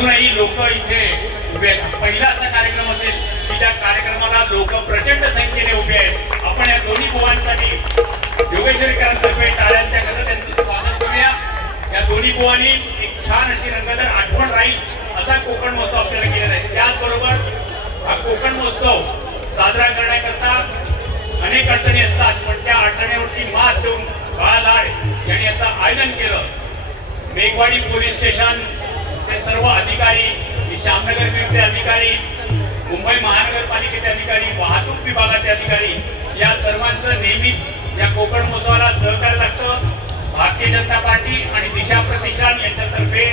अजूनही लोक इथे उभे आहेत. पहिला असा कार्यक्रम असेल की ज्या कार्यक्रमाला लोक प्रचंड संख्येने उभे आहेत. आपण या दोन्ही बुवांसाठी योगेश्वरीकरांतर्फे टाळ्यांच्या गजरात त्यांचं स्वागत करूया. या दोन्ही बुवांनी एक छान अशी रंगतदार आठवण राहील असा कोकण महोत्सव आपल्याला केलेला आहे. त्याचबरोबर हा कोकण महोत्सव साजरा करण्याकरता अनेक अडचणी असतात, पण त्या अडचणीवरती मात देऊन बाळा लाड यांनी याचं आयोजन केलं. मेघवाडी पोलीस स्टेशन चे सर्व अधिकारी, श्यामनगर विभागाचे अधिकारी, मुंबई महानगरपालिकेचे अधिकारी, वाहतूक विभागाचे अधिकारी या सर्वांचं नेहमीच या कोकण महोत्सवाला सहकार्य लागतं. भारतीय जनता पार्टी आणि दिशा प्रतिष्ठान यांच्यातर्फे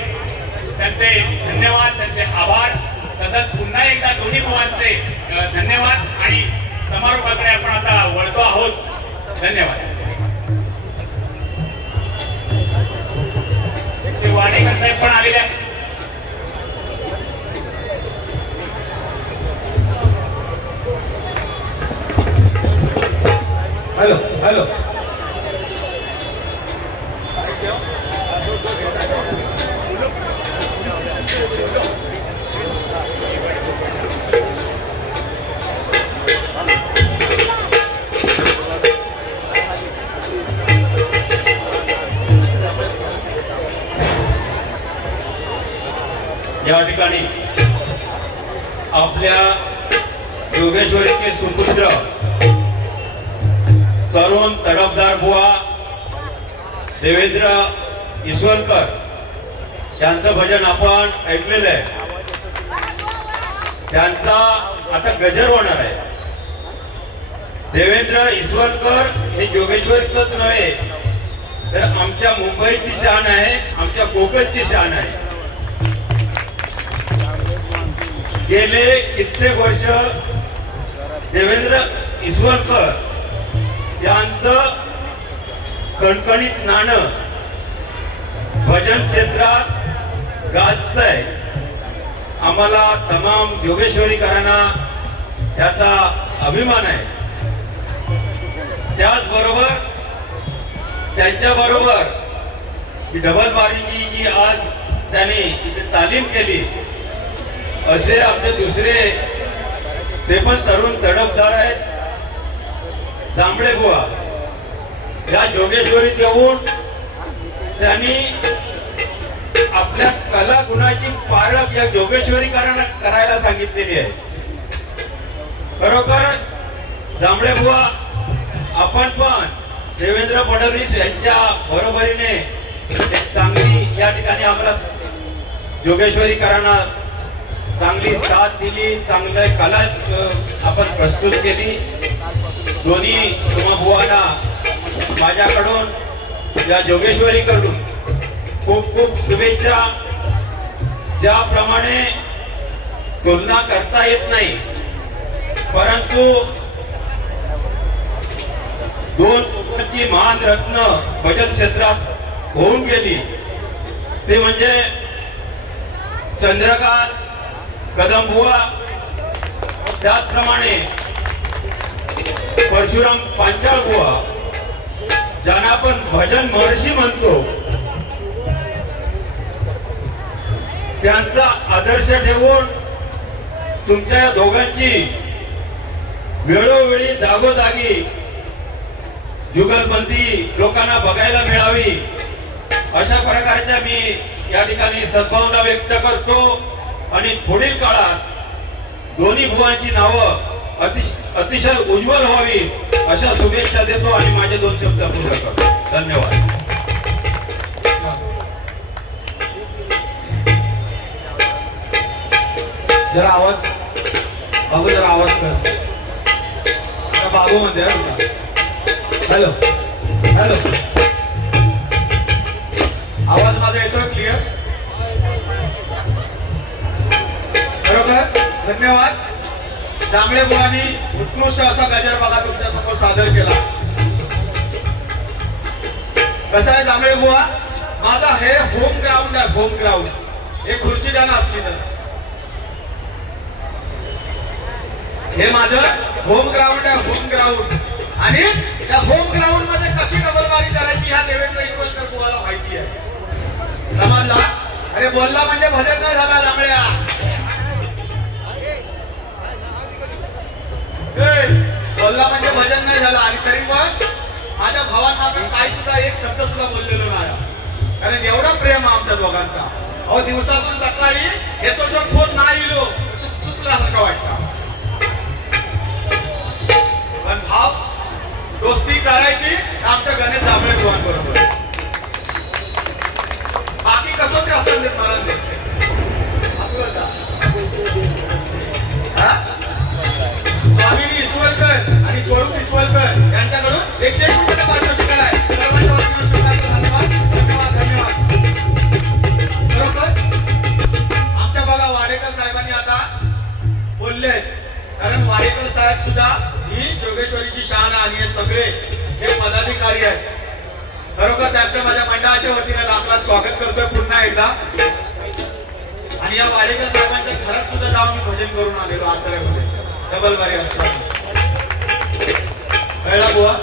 त्यांचे धन्यवाद, त्यांचे आभार. तसंच पुन्हा एकदा दोन्ही बुवांचे धन्यवाद. आणि समारोपाकडे आपण आता वळतो आहोत. धन्यवाद. वाडेकर साहेब पण आलेले आहेत. हॅलो हॅलो या ठिकाणी आपल्या योगेश्वरीचे सुपुत्र तरुण तडफदार बुवा देवेंद्र ईश्वरकर यांचं भजन आपण ऐकलेलं आहे. त्यांचा आता गजर होणार आहे. देवेंद्र ईश्वरकर हे योगेश्वरीचंच नव्हे तर आमच्या मुंबईची शान आहे, आमच्या कोकणची शान आहे. गेले कित्येक वर्ष देवेंद्र ईश्वरकर यांचं कणकणीत नाणं भजन क्षेत्रात गाजतंय. आम्हाला तमाम योगेश्वरीकरांना याचा अभिमान आहे. त्याचबरोबर त्यांच्याबरोबर ही डबलबारीची जी आज त्यांनी इथे तालीम केली असे आपले दुसरे ते पण तरुण तडफदार आहेत. जांभळे बुवा या योगेश्वरीत येऊन त्यांनी आपल्या कला गुणाची पारख या योगेश्वरीकरांना करायला सांगितलेली आहे. खरोखर जांभळे बुवा आपण पण देवेंद्र फडणवीस यांच्या बरोबरीने एक चांगली या ठिकाणी आम्हाला योगेश्वरीकरांना चांगली साथ दिली, चांगलं कला आपण प्रस्तुत केली. दोन्ही तुम्हा बुवांना माझ्याकडून या योगेश्वरीकडून खूप खूप शुभेच्छा. ज्याप्रमाणे तुलना करता येत नाही, परंतु दोन कोकणची महान रत्न भजन क्षेत्रात होऊन गेली ते म्हणजे चंद्रकांत कदम बुवा, त्याचप्रमाणे परशुराम पांचाळ बुवा ज्यांना आपण भजन महर्षी म्हणतो. त्यांचा आदर्श ठेवून तुमच्या या दोघांची वेळोवेळी जागोजागी जुगलबंदी लोकांना बघायला मिळावी अशा प्रकारच्या मी या ठिकाणी सद्भावना व्यक्त करतो. आणि पुढील काळात दोन्ही बुवांची नावं अतिशय उज्ज्वल व्हावी अशा शुभेच्छा देतो आणि माझे दोन शब्द पूर्ण करतो. धन्यवाद. जरा आवाज बाबू, जरा आवाज कर. बाबू मध्ये हॅलो हॅलो, आवाज माझा येतोय क्लिअर? बरोबर, धन्यवाद. जांभळे बुवांनी उत्कृष्ट असा गजर बघा तुमच्या समोर सादर केला. कसं आहे जांभळे बुवा, माझा हे होम ग्राउंड आहे. होम ग्राउंड हे खुर्ची द्या ना असली तर. हे माझं होम ग्राउंड आहे. Home ground. आणि त्या होम ग्राउंड मध्ये कशी डबलबारी करायची ह्या देवेंद्र ईश्वरकर बुवाला माहिती आहे. समजला? अरे बोलला म्हणजे भजन नाही झाला जांभळ्या. ए, बोलला म्हणजे भजन नाही झाला. आणि तरी पण माझ्या भावांना काय सुद्धा एक शब्द सुद्धा बोललेलो नाही. कारण एवढा प्रेम आमच्या दोघांचा. अहो दिवसातून सकाळी येतो जो फोन नाही येलो चुकल्यासारखं वाटतं. पण भाव दोस्ती करायची आमच्या गणेश जांभळे बरोबर. बाकी कसं ते असेल ते मला स्वामिनी इसवलकर आणि स्वरूप इसवलकर यांच्याकडून 101 रुपये पारितोषिक आहे. सर्वांच्या वतीने धन्यवाद धन्यवाद धन्यवाद. बरोबर आमच्या बघा वाडेकर साहेबांनी आता बोलले, कारण वाडेकर साहेब सुद्धा ही जोगेश्वरीची शान आणि हे सगळे जे पदाधिकारी आहेत, खरोखर त्यांचं माझ्या मंडळाच्या वतीने लाख स्वागत करतोय पुन्हा एकदा. आणि या वाडेकर साहेबांच्या घरात सुद्धा जाऊन मी भजन करून आलेलो आचऱ्यामध्ये डबलबारी असताना. कळला बुवा.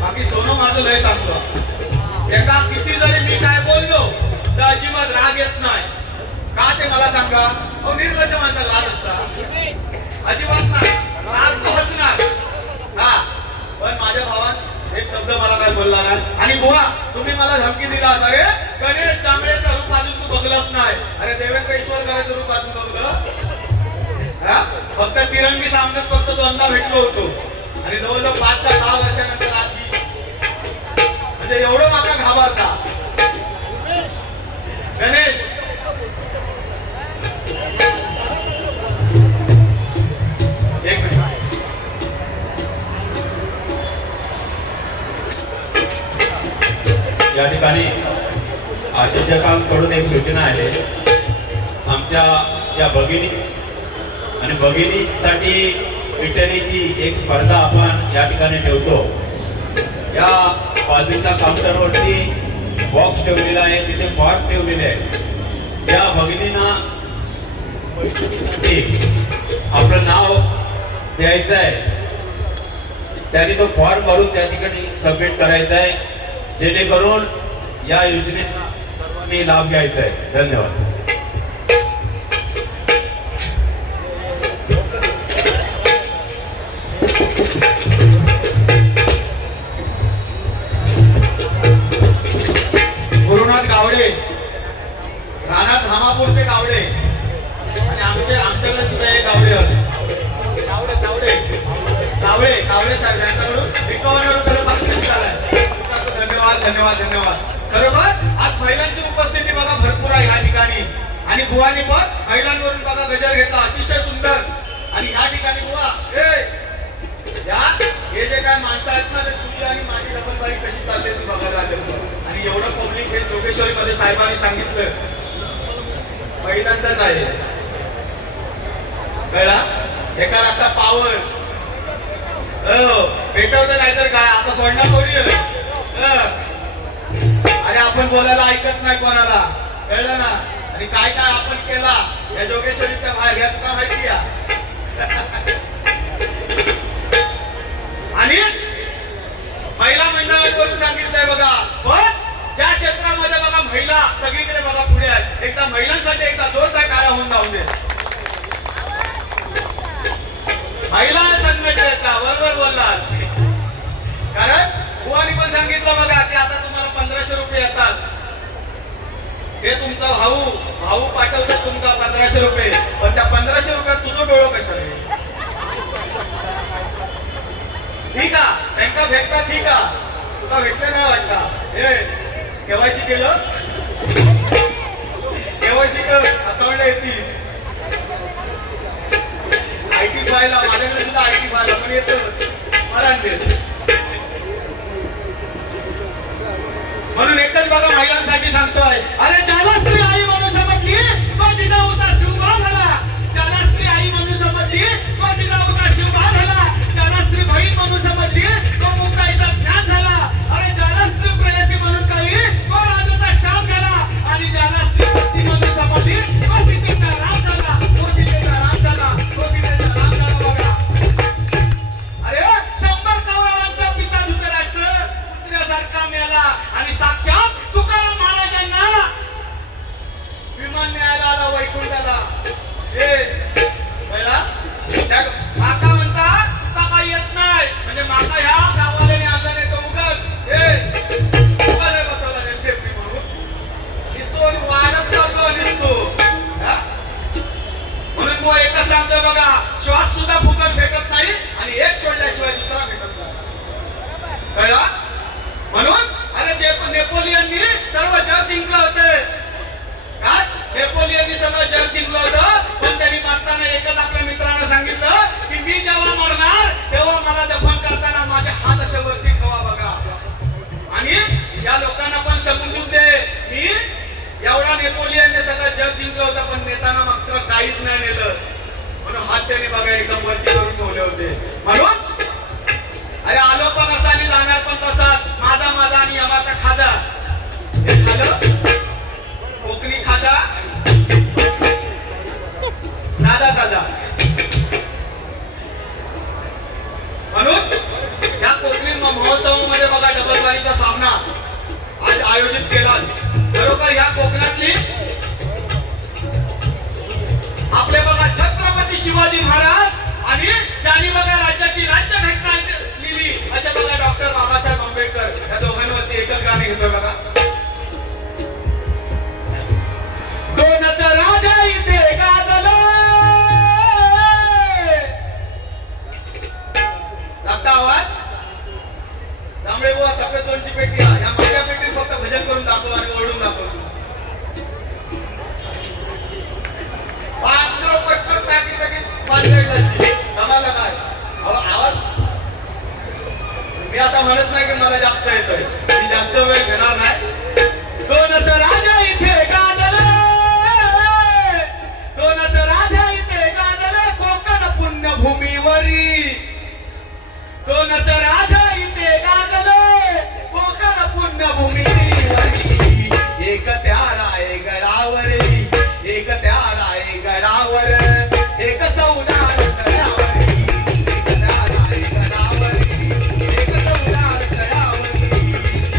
बाकी सोनं माझं लय चांगलं. एका किती जरी मी काय बोललो तर अजिबात राग येत नाही. का ते मला सांगा. अहो निर्लज्ज माणसाला लाज असता अजिबात नाही. राग हसणार. हा पण माझ्या भावात एक शब्द मला काय बोलला नाही. आणि बुवा तुम्ही मला धमकी दिला असा रे गणेश जांभळेचं रूप अजून तू बघलंच नाही. अरे देवेंद्र ईश्वरकरांचं रूप अजून बघलं. फक्त तिरंगी सामन्यात फक्त दोनदा भेटलो होतो. आणि जवळजवळ 5 ते 6 वर्षानंतर आज म्हणजे एवढं माका घाबरता गणेश. एक मिनिट. या ठिकाणी आयोजकांकडून एक सूचना आहे. आमच्या या भगिनी आणि भगिनीसाठी विठ्ठलीची एक स्पर्धा आपण या ठिकाणी ठेवतो. या बाजूच्या काउंटरवरती बॉक्स ठेवलेला आहे, तिथे फॉर्म ठेवलेले आहे. त्या भगिनींना आपलं नाव द्यायचं आहे. त्यांनी तो फॉर्म भरून त्या ठिकाणी सबमिट करायचा आहे, जेणेकरून या योजनेचा सर्वांनी लाभ घ्यायचा आहे. धन्यवाद. गुरुनाथ गावडे, राणा धामापूरचे गावडे आणि आमच्याकडे सुद्धा एक गावडे होते. गावडे साहेब यांच्याकडून 51 रुपयाला पारितोषिक आलंय. धन्यवाद धन्यवाद धन्यवाद. खरोखर आज महिलांची उपस्थिती बघा भरपूर आहे या ठिकाणी. आणि बुवानी पण महिलांवरून बघा गजर घेतला अतिशय सुंदर. आणि या ठिकाणी बुवा हे जे काय माणसं आहेत ना, तुझी आणि माझी डबलबारी कशी चालली ती बघायला आलेलो. आणि एवढं पब्लिक हे जोगेश्वरी मध्ये साहेबांनी सांगितलं पहिल्यांदाच आहे. कळला. एका लागता पावर भेटवलं नाही तर काय आता सोडणार थोडी. अरे आपण बोलायला ऐकत नाही कोणाला. कळलं ना. आणि काय काय आपण केला या जोगेश्वरीच्या बाहेर यात का माहिती आहे. आणि महिला मंडळांवरून सांगितलंय बघा. पण ज्या क्षेत्रामध्ये बघा महिला सगळीकडे बघा पुढे आहेत. एकदा महिलांसाठी एकदा जोरदार काळा होऊन जाऊ दे. महिला संघटनेचा बरोबर बोललात. कारण बुवानी पण सांगितलं बघा की आता तुम्हाला 1500 रुपये येतात. हे तुमचा भाऊ पाठवतात तुमचा 1500 रुपये. पण त्या 1500 रुपयात तुझं डोळं कसं रे. ठीक आहे त्यांना भेटता. ठीक आहे तुला भेटलं नाही वाटता. हे केवायसी केलं. केवायसी कर अकाउंटला येतील. आयटी फायला माझ्याकडे सुद्धा आयटी फायला पण येतं मला देत. म्हणून एकच बघा महिलांसाठी सांगतोय. अरे ज्याला स्त्री आई म्हणून समजली तो तिचा उतार शिवबा झाला. ज्याला स्त्री आई म्हणून समजली तो तिचा उतार शिवबा झाला. ज्याला स्त्री बहीण म्हणून समजली तो मुक्ताईचा ज्ञान झाला. अरे ज्याला स्त्री प्रेयसी म्हणून काही तो राजाचा शाप झाला. आणि ज्याला स्त्री भक्ती म्हणून समजली तो सीतेचा राम झाला. तो सीतेचा राम झाला. तो सीतेचा राम झाला बघा. अरे 100 कौरवांचा पिता धृतराष्ट्र पुत्र्यासारखा मेला. आणि साक्षात तुकाराम महाराजांना पहिला त्या माका म्हणतात आता काही येत नाही म्हणजे माका ह्या गावाला आणला नाही तो उगाच बसवला नाही स्टेपनी म्हणून दिसतो आणि वाढत चाललो दिसतो म्हणून मग एकच सांगतो बघा श्वास सुद्धा फुकट भेटत नाही आणि एक सोडल्याशिवाय दुसरा भेटत नाही कळला म्हणून अरे जे नेपोलियननी सर्व जग जिंकलं होते काय नेपोलियननी सगळं जग जिंकलं होतं पण त्यांनी मारताना एकच आपल्या मित्रांना सांगितलं की मी जेव्हा मरणार तेव्हा मला दफन करताना माझे हात असे वरती ठेवा बघा आणि या लोकांना पण समजून दे मी एवढा नेपोलियनने सगळं जग जिंकलं होतं पण नेताना मात्र काहीच नाही नेलं म्हणून हात त्यांनी बघा एकदम वरती करून ठेवले होते म्हणून अरे आलो पण असा आणि जाणार पण तसाच माझा माझा आणि यमाचा खाजा हे खालं कोकणी खाजा नादा खाजा म्हणून या कोकणी महोत्सवामध्ये बघा डबलबारीचा सामना आज आयोजित केला खरोखर या कोकणातली आपले बघा छत्रपती शिवाजी महाराज आणि त्यांनी बघा राज्याची राज्यघटना लिहिली असे बघा डॉक्टर बाबासाहेब आंबेडकर या दोघांवरती एकच गाणे घेतोय बघा दोनच राजा इथे गाजले लागता आवाज तांबडे बुवा सफेद दोनची पेटी या माझ्या पेटीत फक्त भजन करून दाखव आणि ओरडून दाखव पात्र पटकन टाकी टाकी पाच जमाला काय आवाज मी असा म्हणत नाही की मला जास्त येतोय मी जास्त वेळ घेणार नाही दोनच राजा इथे गाजले दोनच राजा इथे गाजले कोकण पुण्यभूमीवरी दोनच राजा इथे गाजले कोकण पुण्यभूमीवरी एक त्या रायगडावरी एक त्या रायगडावर एक चौदार तळ्यावरी एक त्या रायगडावरी एक चौदार तळ्यावरी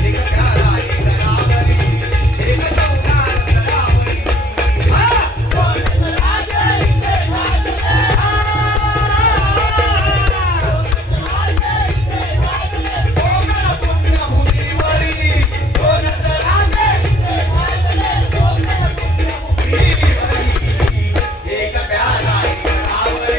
एक त्या रायगडावरी एक चौदार तळ्यावरी दोनच राजा इथे गाजले कोकण पुण्यभूमीवरी दोनच राजा इथे गाजले कोकण पुण्यभूमीवरी एक त्या रायगडावरी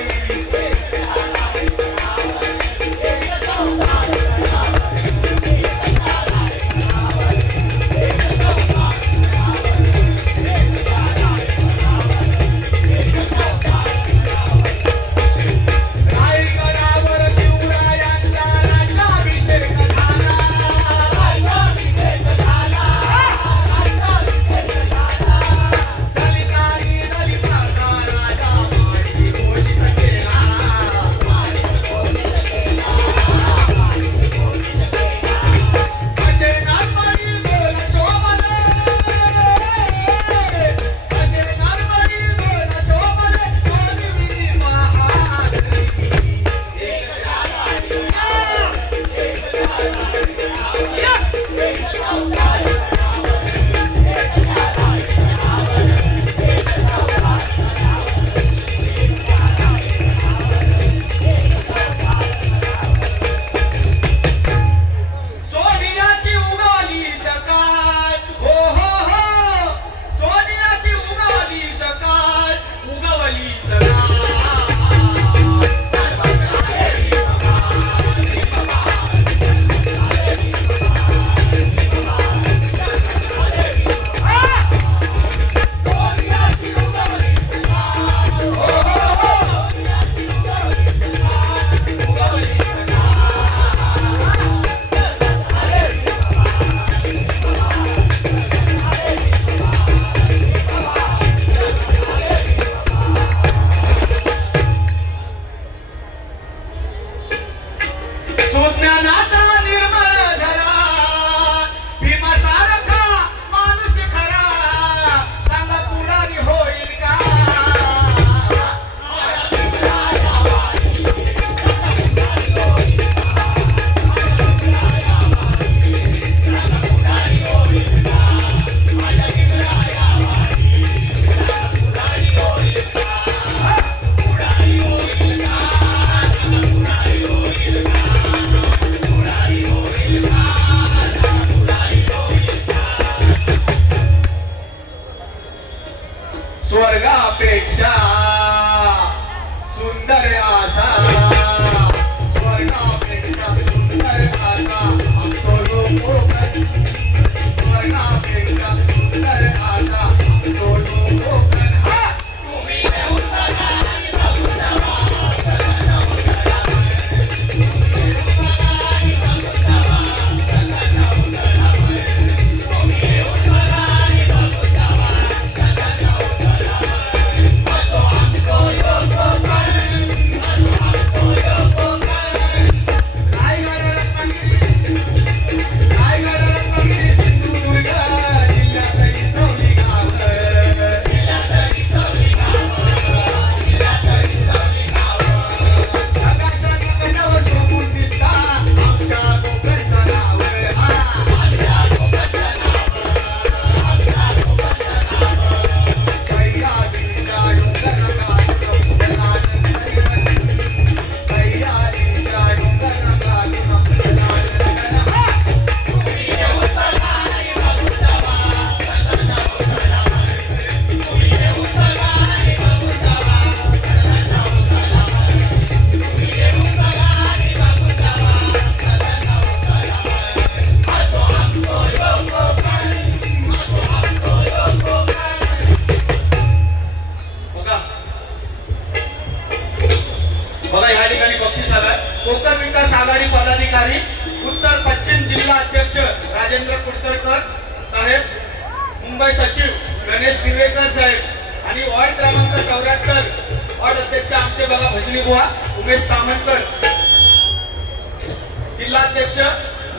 स्वर्गापेक्षा सुंदर आसा, स्वर्गापेक्षा सुंदर आसा आमचो लोकोकण, स्वर्गापेक्षा सुंदर आसा आमचो लोकोकण. हा! तुम्ही येऊन बघा आणि बघून जावा. बघा या ठिकाणी बक्षीस आलाय. कोकण विकास आघाडी पदाधिकारी उत्तर पश्चिम जिल्हा अध्यक्ष राजेंद्र कुडतरकर साहेब, मुंबई सचिव गणेश दिवेकर साहेब आणि वॉर्ड क्रमांक 74 वॉर्ड अध्यक्ष आमचे बघा भजनी बुवा उमेश तामणकर, जिल्हाध्यक्ष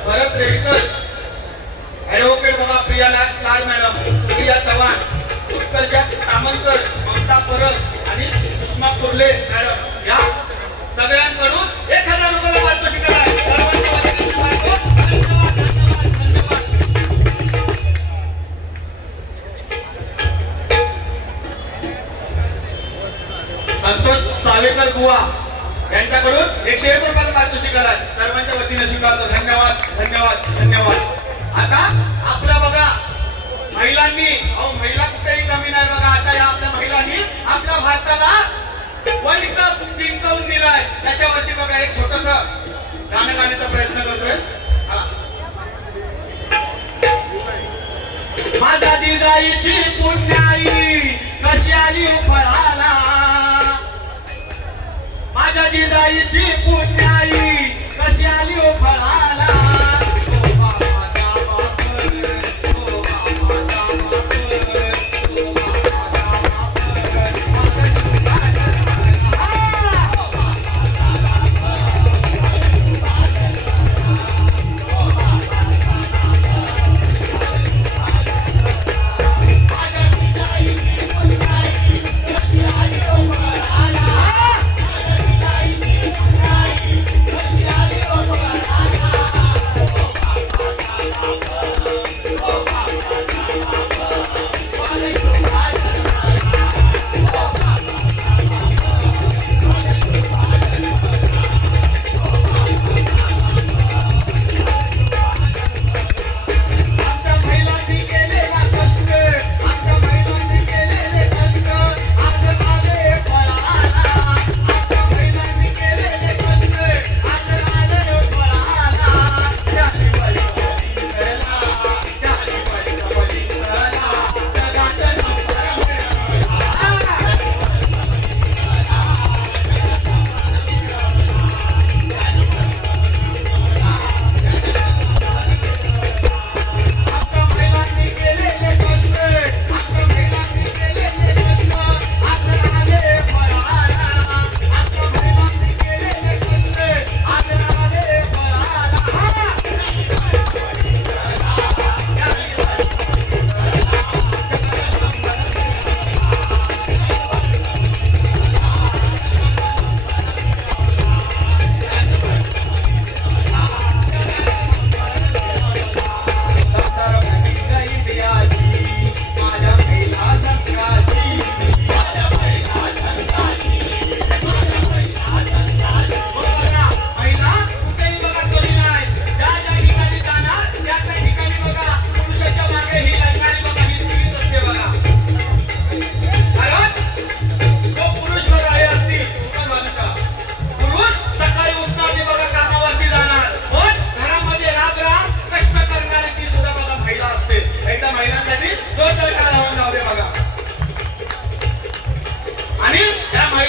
भरत रेडकर, ऍडव्होकेट बघा प्रिया लाड मॅडम, प्रिया चव्हाण, उत्कर्ष तामणकर, ममता परब आणि सुषमा कुर्ले मॅडम या सगळ्यांकडून 1000 रुपयाला पारितोषिक आहे. संतोष सावेकर बुवा यांच्याकडून 101 रुपयाला पारितोषिक आहे. सर्वांच्या वतीने स्वीकारतो. धन्यवाद धन्यवाद धन्यवाद. आता आपल्या बघा महिलांनी, अहो महिला कुठेही कमी नाही बघा. आता या आपल्या महिलांनी आपल्या भारताला वर्ल्ड कप जिंकवून दिलाय. त्याच्यावरती बघा एक छोटस गाणं गाण्याचा प्रयत्न करतोय. माझ्या जिजाईची पुण्याई कशी आली फळाला, माझ्या जिजाईची पुण्याई कशी आली फळाला. Thank you.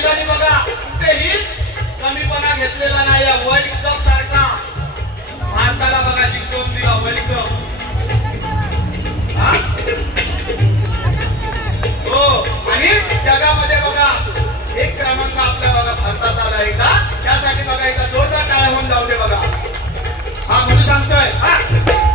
बैलाने बघा कुठेही कमीपणा घेतलेला नाही या वर्ल्ड कप सारखा भारताला बघा जिंकून दिला वर्ल्ड कप हो आणि जगामध्ये बघा एक क्रमांक आपल्या बघा भारतात आला आहे का त्यासाठी बघा एकदा जोरदार टाळ्या होऊन जाऊ दे बघा हा म्हणून सांगतोय माझ्या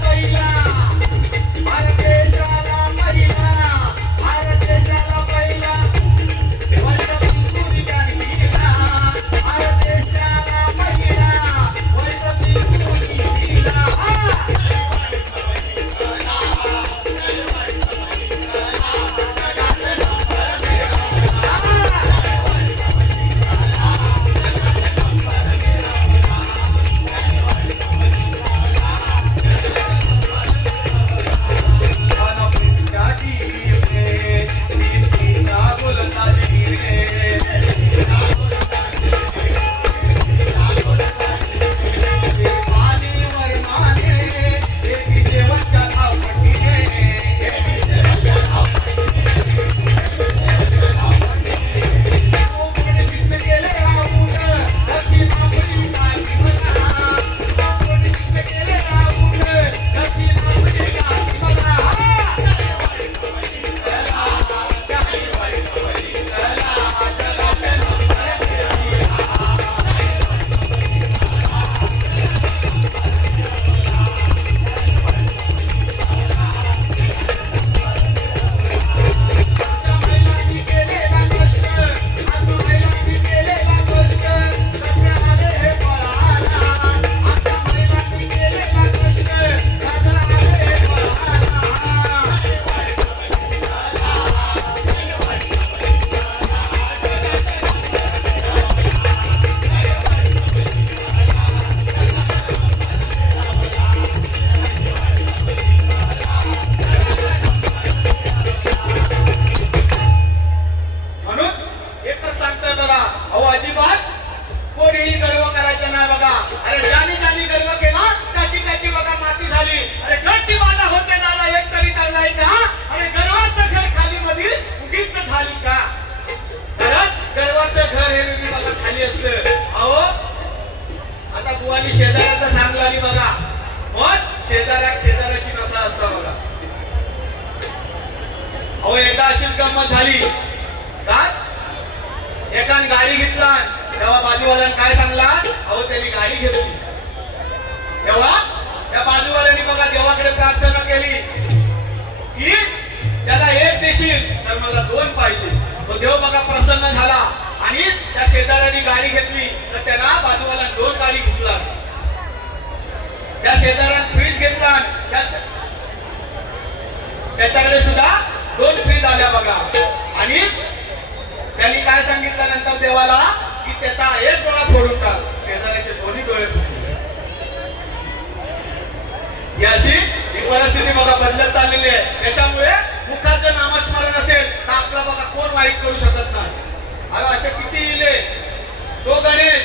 पहिला गंमत झाली काय एकान गाडी घेतला तेव्हा बाजूवाल्याने काय सांगला अहो त्यांनी गाडी घेतली तेव्हा त्या बाजूवाल्याने बघा देवाकडे प्रार्थना केली की त्याला एक देशील तर मला दोन पाहिजे तो देव बघा प्रसन्न झाला आणि त्या शेजाऱ्याने गाडी घेतली तर त्याला बाजूवाल्याने दोन गाडी घेतला त्या शेजाऱ्याने फ्रीज घेतला त्याच्याकडे सुद्धा दोन फ्रीज आल्या बघा आणि त्यांनी काय सांगितलं नंतर देवाला की त्याचा एक डोळा फोडून टाक शेजाऱ्याचे दोन्ही डोळे फुटले याची ही परिस्थिती बघा बदलत चाललेली आहे त्याच्यामुळे मुखाचं नामस्मरण असेल तर आपला बघा कोण वाईट करू शकत नाही अरे असे किती इले तो गणेश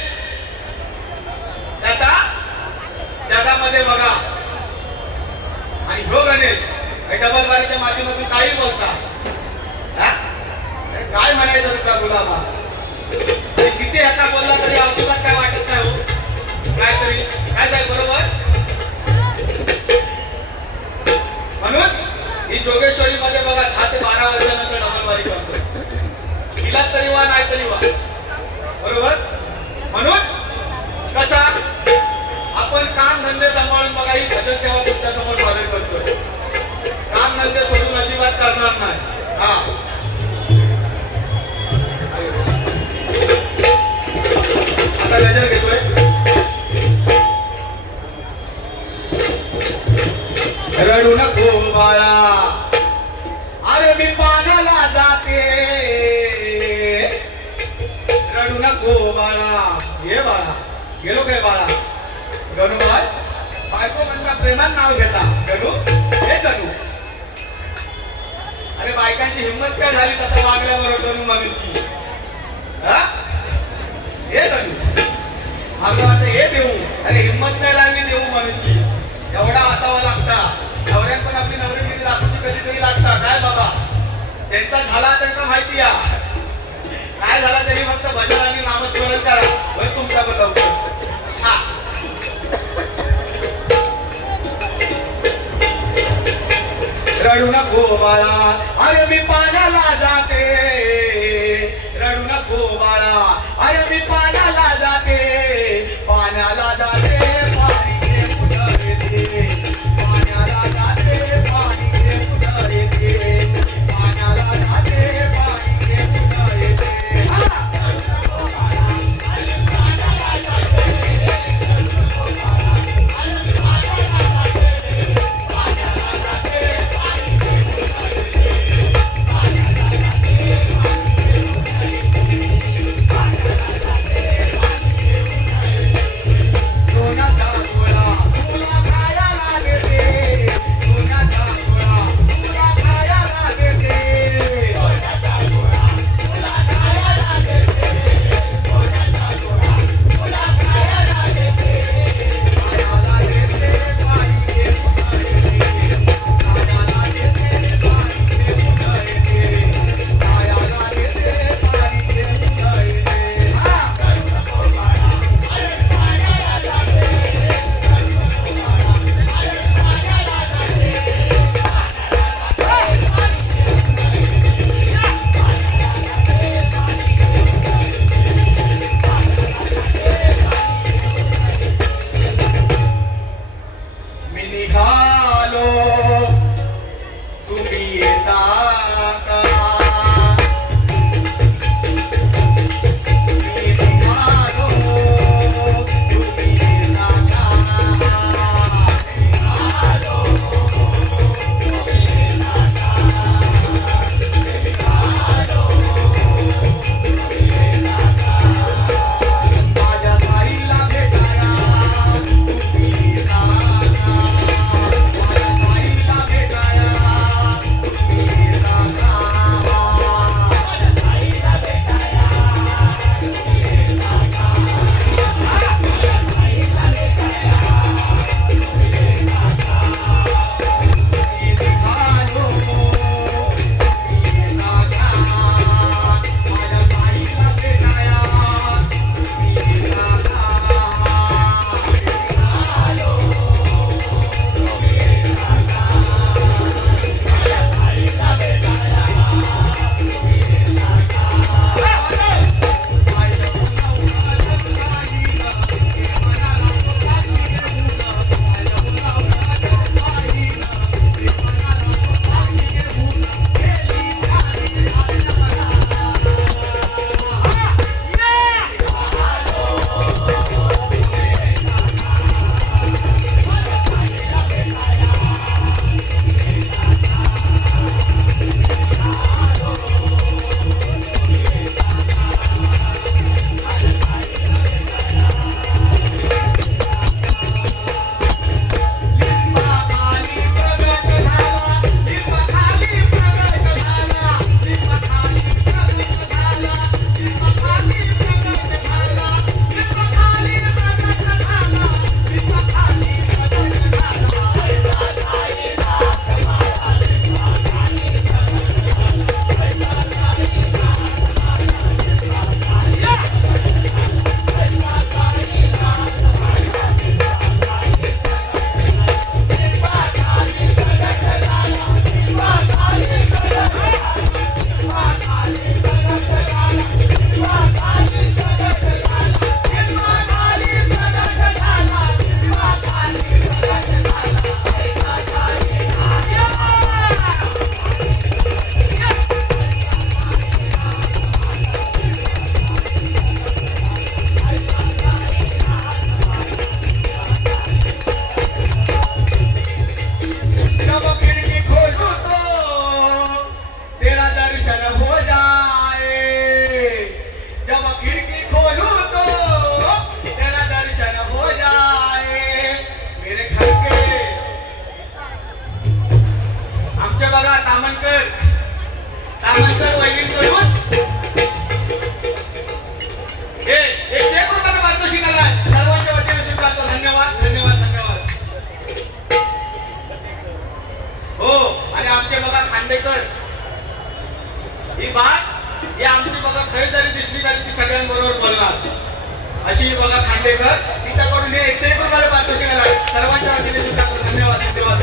त्याचा जगामध्ये बघा आणि हो गणेश डबल बारीच्या माध्यमातून काही बोलता काय म्हणायचं तुला गुलाबा किती ह्याचा बोलला तरी अजिबात काय वाटत नाही हो काय तरी काय साहेब बरोबर म्हणून ही जोगेश्वरी मध्ये बघा 10 ते 12 वर्षानंतर डबल बारी करतो तिला तरी वा नाही तरी वा बरोबर म्हणून कसा आपण काम धंदे सांभाळून बघा ही भजन सेवा तुमच्या समोर सादर करतोय काम धंदे सोडून अजिबात करणार नाही हा आता गजर घेतोय रडू नको बाळा अरे मी पाण्याला जाते रडू नको बाळा ये बाळा गेलो काय बाळा गणू बाळ बायको म्हणता प्रेमान नाव घेता गणू हे गणू अरे बायकांची हिंमत काय झाली तसं वागल्याबरोबर गणू म्हणूची हा हे गणू आपलं वाटतं हे देऊ अरे हिंमत नाही लागली देऊ म्हणूची एवढा असावा लागता नवऱ्यात पण आपली नवरी दाखवची कधीतरी लागता काय बाबा त्यांचा झाला त्यांना माहिती आहे काय झाला तरी फक्त भजन आणि नामस्मरण करा बस तुमचा पण लवकर हा रडू नको बाळा अरे मी पाण्याला जाते रडू नको बाळा अरे मी पाण्याला जाते पाण्याला जाते पाणी घे कुठं येते पाण्याला जाते पाणी घे कुठं येते पाण्याला जाते पाणी घे कुठं येते हा आमचे बघा खांडेकर ही बात ही आमची बघा खरी जरी दिसली तरी ती सगळ्यांबरोबर बोलणार अशी बघा खांडेकर तिच्याकडून हे 101 रुपयाला पारितोषिक आलं. सर्वांच्या वतीने सुद्धा धन्यवाद धन्यवाद.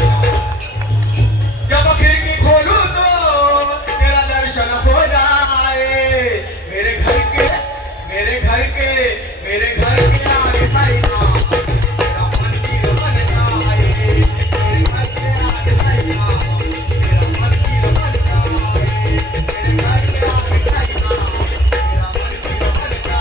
जब खिड़की खोलूं तो तेरा दर्शन हो जाए मेरे घर के मेरे घर के मेरे घर के आगे साईं मेरा मंदिर बन जाए मेरे घर के आगे साईं मेरा मंदिर बन जाए मेरे घर के आगे साईं मेरा मंदिर बन जाए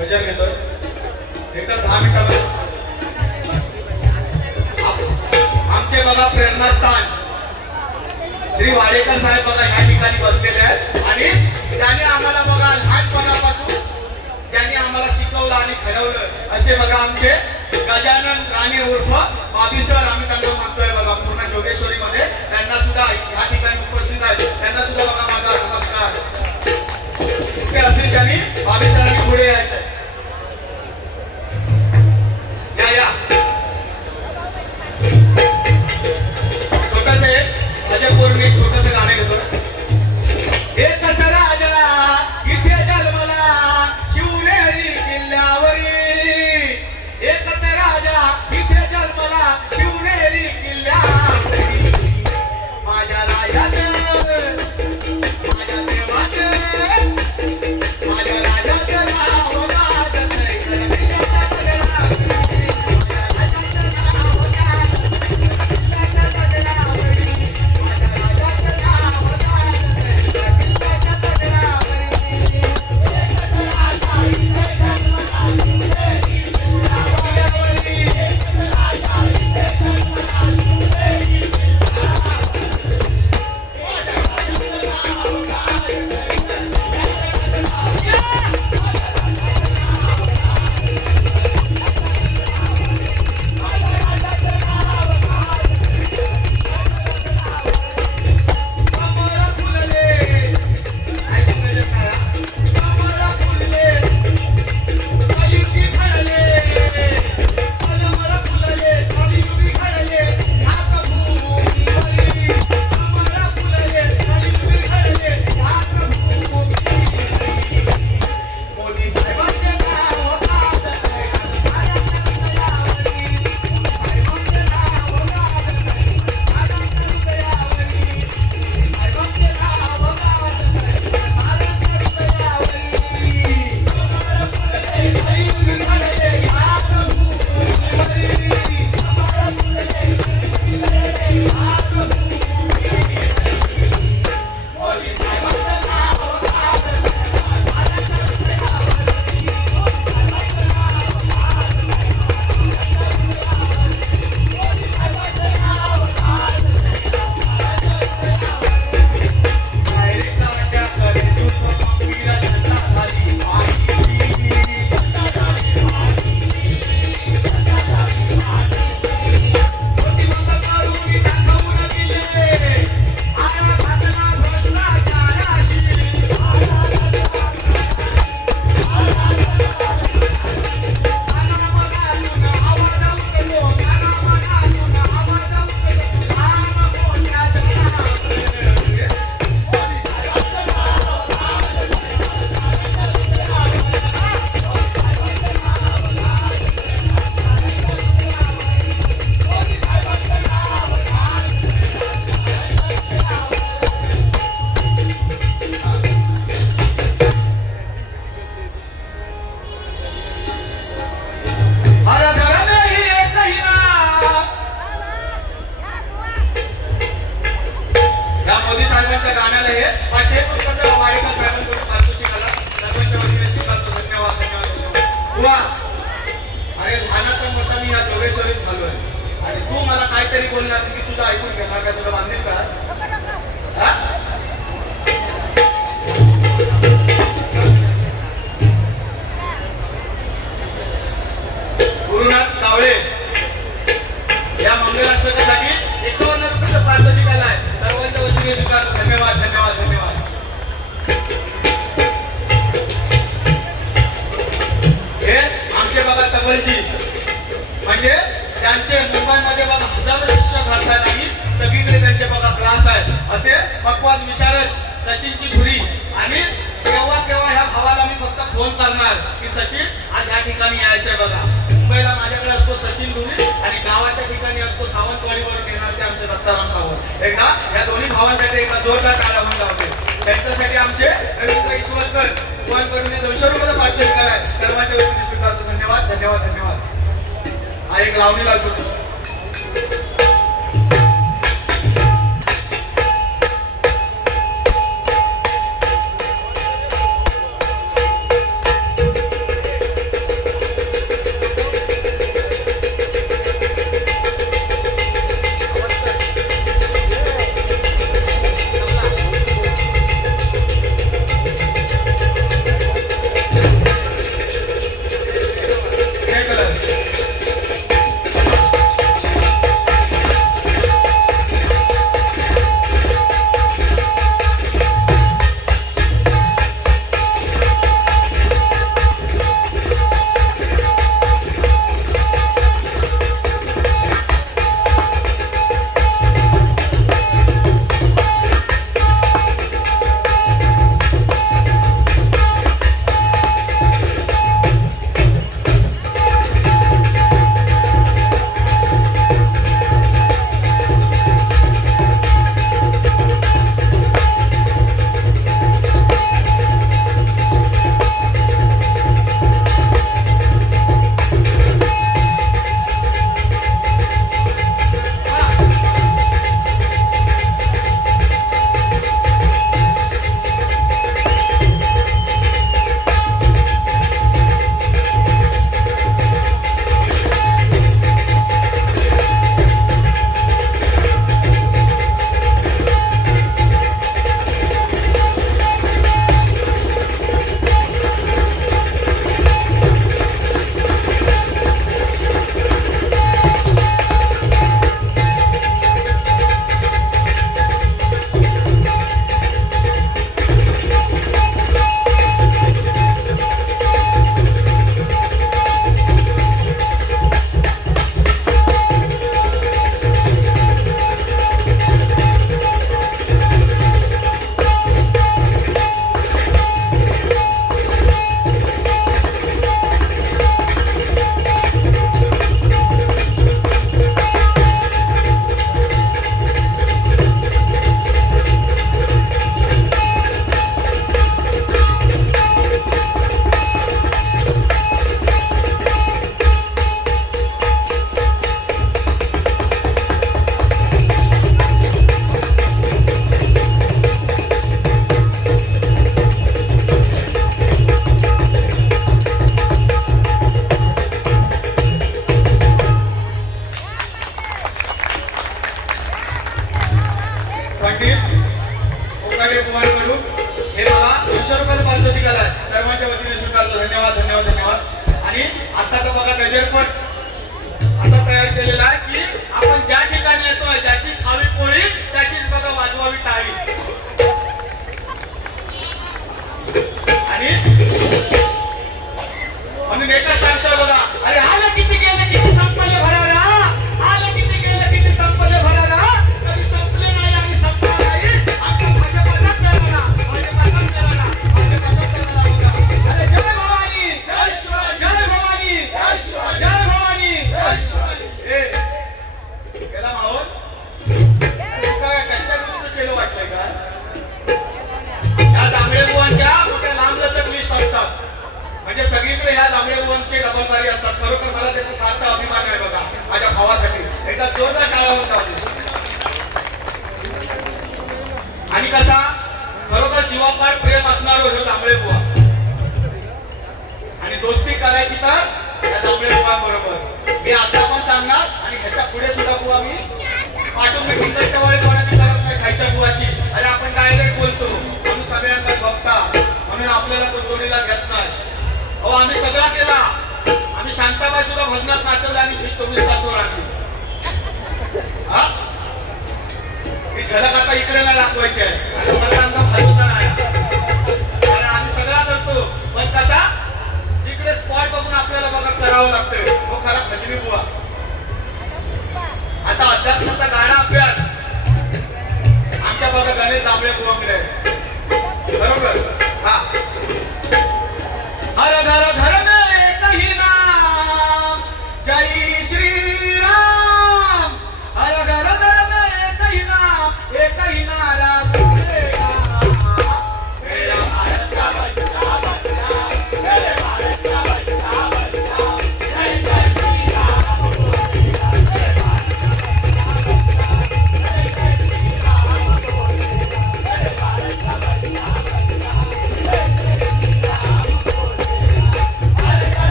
गजर घेतोय एकदा 10 मिनिटामध्ये आमचे बघा प्रेरणास्थान श्री वाडेकर साहेब बघा या ठिकाणी बसलेले आहेत आणि त्यांनी आम्हाला बघा लहानपणापासून ज्यांनी आम्हाला शिकवलं आणि घडवलं असे बघा आमचे गजानन राणे उर्फ बाबी सर आम्ही त्यांना म्हणतोय बघा पूर्ण जोगेश्वरीमध्ये त्यांना सुद्धा या ठिकाणी उपस्थित आहेत त्यांना सुद्धा बघा माझा नमस्कार. कुठे असतील त्यांनी बाबी सरांनी पुढे यायचं या छोटसे अजयपूर एक छोटस गाणं घेतो. एकच राजा इथे जन्मला शिवनेरी किल्ल्यावरी एकच राजा इथे जन्मला शिवनेरी किल्ल्यावरी माझ्या राजाचं माझ्या देवाचं माझ्या राजाचं नाव फोन करणार की सचिन आज ह्या ठिकाणी यायचंय बघा. मुंबईला माझ्याकडे असतो सचिन धुरी आणि गावाच्या ठिकाणी असतो सावंतवाडीवरून येणार ते आमचे दत्ताराम सावंत. एकदा या दोन्ही भावांसाठी एकदा जोरदार टाळ्या होऊन लावते. त्यांच्यासाठी आमचे रवींद्र ईश्वरकर कडून 200 रुपयाचा पारितोषिक आहे. सर्वांच्या वतीने स्वीकारतो. धन्यवाद धन्यवाद धन्यवाद. हा एक लावणी लावतो.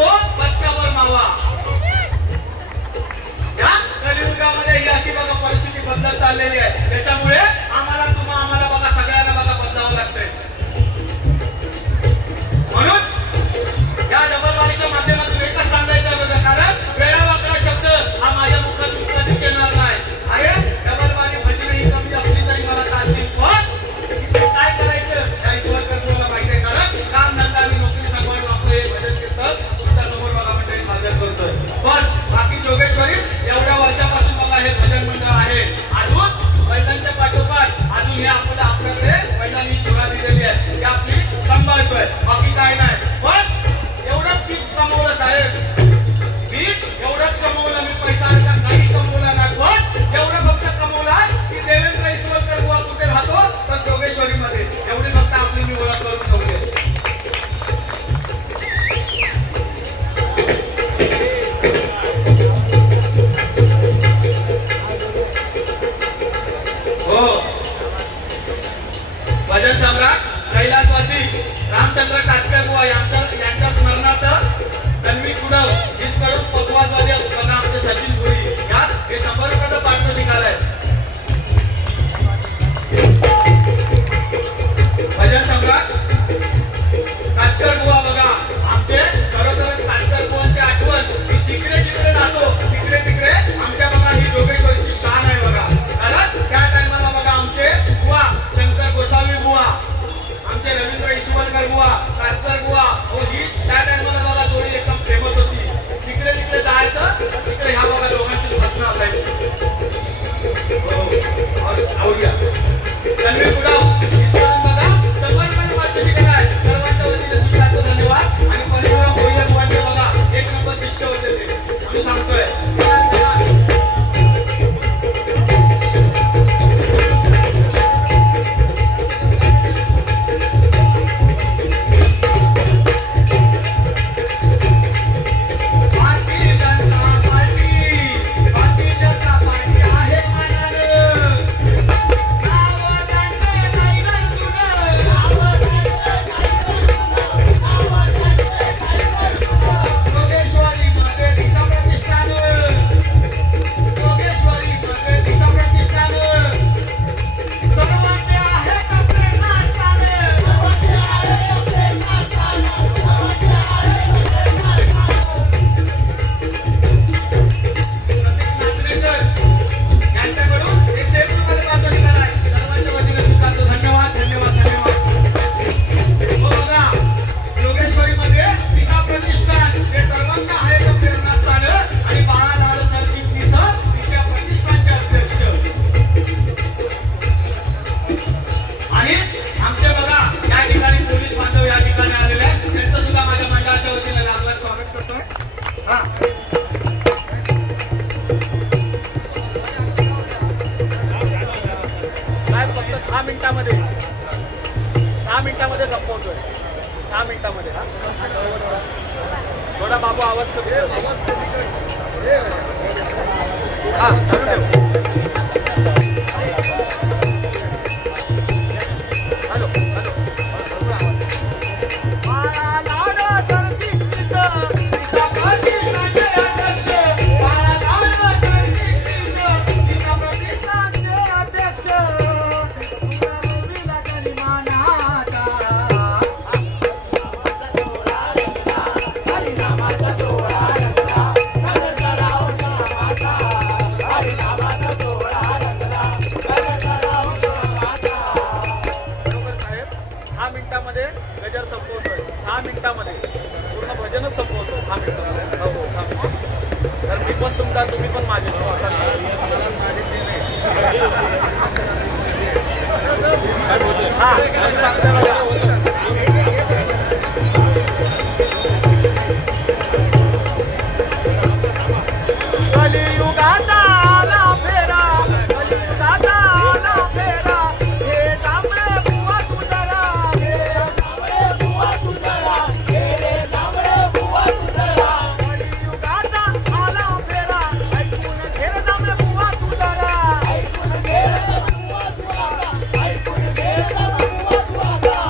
तो पत्त्यावर मावा. या कलियुगामध्ये ही अशी बघा परिस्थिती बदलत चाललेली आहे. त्याच्यामुळे आम्हाला बघा सगळ्यांना बघा बदलावं लागतंय. म्हणून या डबलवाणीच्या माध्यमातून एकच सांगायचं होतं, कारण वेळावाकडा शब्द हा माझ्या मुखातून कधीच येणार नाही. अरे डबलवाणी भजन ही कमी असली तरी मला चालतील, पण काय करायचं या ईश्वरकर मला माहिती आहे. कारण काम धंदा आणि नोकरी सांभाळून आपलं हे भजन कीर्तन तुमच्यासमोर बघा मंडळी सादर करतोय. पण बाकी जोगेश्वरी एवढ्या वर्षापासून बघा हे भजन मंडळ आहे. अजून बैलांच्या पाठोपाठ अजून हे आपल्याकडे बैलांनी जोडा दिलेली आहे की आपली सांभाळतोय, बाकी काय नाही. पण एवढंच पीक कमवलं साहेब, मी एवढंच कमवलं, मी पैसा काही कमवला नाही, पण एवढं फक्त कमवला की देवेंद्र ईश्वरकर बुवा कुठे राहतो तर जोगेश्वरीमध्ये. एवढी फक्त आपली मी ओळख करून ठेवली. हो, भजन सम्राट कैलासवासी रामचंद्र काटकर बुवा यांच्या स्मरणार्थ तन्वी कुडव जिसकडून पकवाजवादी बघा आमचे सचिन पुरी यात हे 100 रुपयाचं पारितोषिक आलंय. भजन सम्राट काटकर बुवा बघा आमचे खरोखरच काटकर बुवांची आठवण मी जिकडे जिकडे जातो तिकडे आमच्या बघा ही जोगेश्वरीची शान आहे बघा. कारण त्या टायमाला बघा आमचे बुवा शंकर गोसावी बुवा, आमचे रवींद्र ईश्वरकर बुवा, काटकर बुवा, हो ही त्या टायमाला बघा जोडी एकदम फेमस होती. जिकडे जायचं तिकडे ह्या बघा लोकांची घटना असायची. आवडूया तन्वी कुडाव इसकडून बघा 100 रुपयाची पारितोषिक आहे. सर्वांच्या वतीने सुद्धा धन्यवाद. आणि परिवार होईल बुवांचे बघा 1 नंबर शिष्य होते ते आम्ही सांगतोय. मिनिटामध्ये संपवतोय. 10 मिनिटामध्ये. थोडा बाबू आवाज कमी हॅलो गजर संपवतोय. 10 मिनिटामध्ये पूर्ण भजनच संपवतोय 10 मिनिटामध्ये. हो, तर मी पण तुमचा, तुम्ही पण माझे सांगते बघा. कलियुगाचा आला फेरा, कलियुगाचा आला फेरा, हे तांबडे बुवा सुंदरा, हे तांबडे बुवा सुंदरा, हे तांबडे बुवा सुंदरा. कलियुगाचा आला फेरा, ऐकून घे तांबडे बुवा सुंदरा, ऐकून घे बुवा सुंदरा, ऐकून घे बुवा सुंदरा.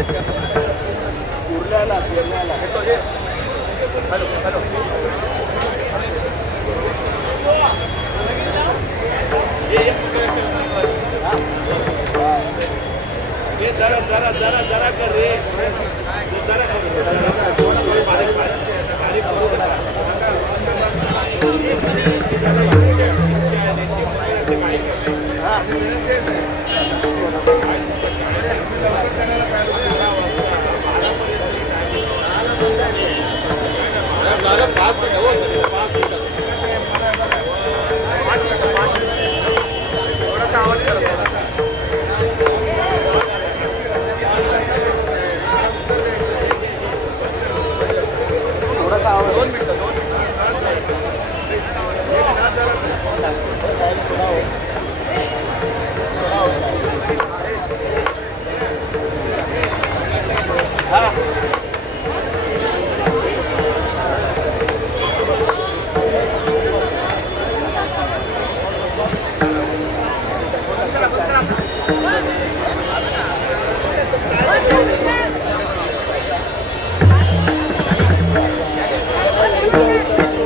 हॅलो हॅलो जरा जरा जरा जरा कर रे जरा थोडासा आवाज करा थोडासा आवाज 2 मिनिटं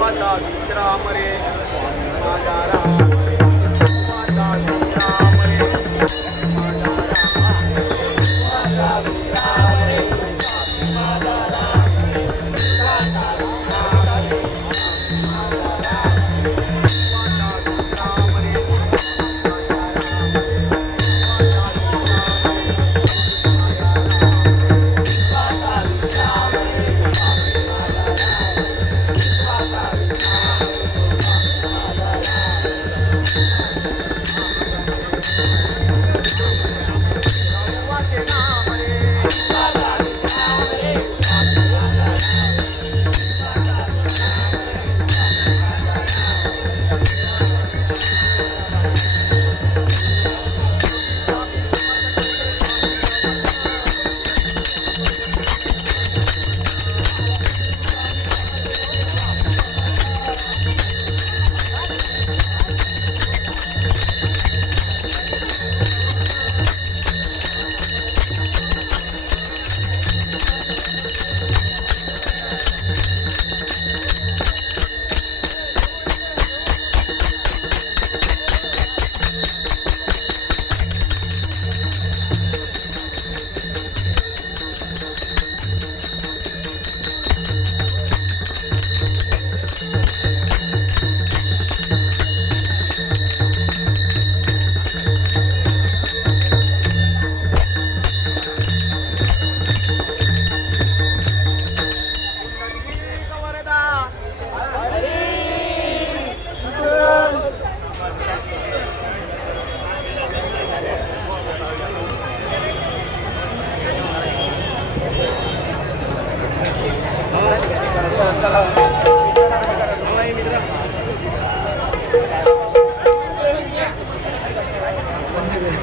विश्वाचा विश्राम रे माझा राम रे विश्वाचा विश्राम रे माझा राम विश्वाचा विश्राम रे माझा राम विश्वाचा विश्राम रे माझा राम विश्वाचा विश्राम रे माझा राम विश्वाचा विश्राम रे चला